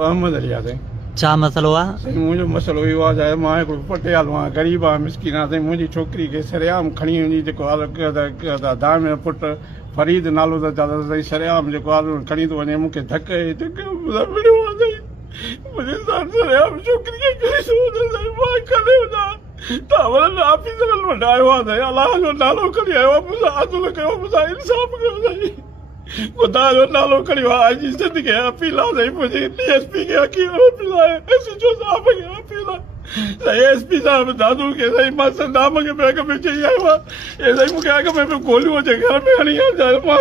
अहमद अली आहे छा मसलो आहे? मुंहिंजो मसइलो इहो आहे त मां हिकिड़ो पटियालो आहियां, ग़रीब आहे, मिसकिन आहे। मुंहिंजी छोकिरी खे सरेआम खणी वञी जेको आहे दाम जो पुटु फरीद नालो त साईं सरेआम जेको आहे खणी थो वञे। मूंखे धक मिलियो आहे मुंहिंजे साथ सरेआम छोकिरी खे खणी थो वञे। मां काॾे वञा? तव्हां वॾनि ऑफिसरनि वटि आयो आहे त अलाह जो नालो खणी आयो आहे, मूंसां अदल कयो, मूंसां इंसाफ़ कयो साईं। ख़ुदा जो नालो खणी आई जी सिंध खे अपील आहे साईं, मुंहिंजी DSP खे अपील आहे, SHO साहब खे अपील आहे साईं। SP साहब दादू खे साईं मां संदाम खे अॻ में चई आयो आहे, हे साईं मूंखे अॻ में गोलियूं अचे घर में हणी आहे। मां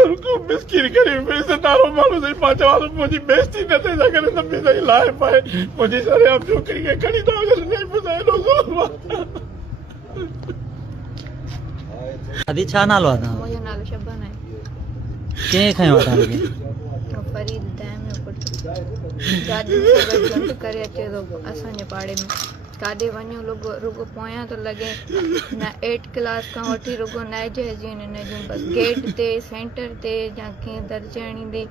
मिसकिन करे बेइज़तदारो माण्हू साईं, मां चवां थो मुंहिंजी बेइज़ती न थिए सघे त बि साईं लाहे पाए मुंहिंजी सरेआम छोकिरी खे खणी था वञनि साईं। ॿुधाए एॾो ज़ुल्म आहे। दादी छा नालो आहे तव्हां? मुंहिंजो नालो शबाना आहे। कंहिं खयो आहे तव्हांखे? फरीद दाम जो पुटु गाॾी सां गॾु करे अचे थो असांजे पाड़े में। काॾे वञूं रुगो पोयां थो लॻे न। 8 क्लास खां वठी रुगो नाइजे जी न जूं बसि गेट ते सेंटर ते या कीअं दर्जाणी ते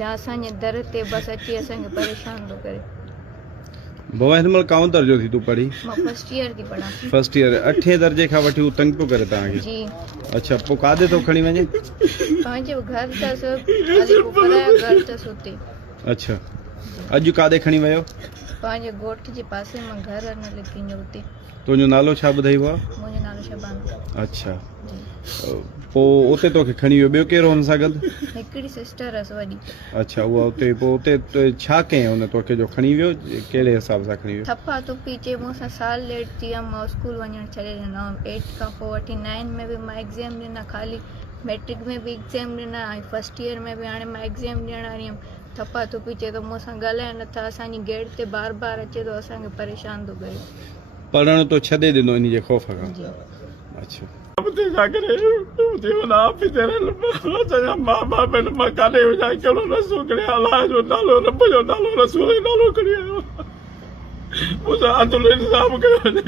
या असांजे दर ते बसि अची असांखे परेशान थो करे। बाबा हिन महिल काउं दर्जो थी तूं पढ़ी? मां फर्स्ट ईयर थी पढ़ां। फर्स्ट ईयर 8 दर्जे खां वठी हू तंग पियो करे तव्हांखे? जी। अच्छा, पोइ काॾे थो खणी वञे? पंहिंजे घर अथसि, अलीपुर जो घर अथसि हुते। अच्छा, अॼु काॾे खणी वियो? पंहिंजे ॻोठ जे पासे मां घर न लिखींजो हुते। तुंहिंजो नालो छा ॿुधाइबो आहे? मुंहिंजो नालो शबाना। अच्छा, पोइ उते तोखे खणी वियो, ॿियो केरु हुन सां गॾु? हिकिड़ी सिस्टर हुअसि वॾी। अच्छा, उहा उते पोइ उते छा कयईं हुन तोखे जो खणी वियो? कहिड़े हिसाब सां खणी वियो? थप्पा तुपी चए मूंसां साल लेट थी वियमि, मां स्कूल वञणु छॾे ॾिनो। 8 खां पोइ वठी 9 में बि मां एग्ज़ाम ॾिना, ख़ाली मैट्रिक में बि एग्ज़ाम ॾिना ऐं फर्स्ट ईयर में बि हाणे मां एग्ज़ाम ॾियण वारी हुयमि। थप्पा तुपी चए थो मूंसां ॻाल्हाइनि नथा, असांजी गेट ते बार बार अचे थो, असांखे परेशान थो करे। पढ़णु तो छॾे ॾिनो इन जे ख़ौफ़ खां? अच्छा, मां काॾे वञा? कहिड़ो रस्तो खणी अलाह जो नालो, रब जो नालो, रसूल जो नालो खणी आयो, मूंसां अदल इंसाफ़ कयो वञे।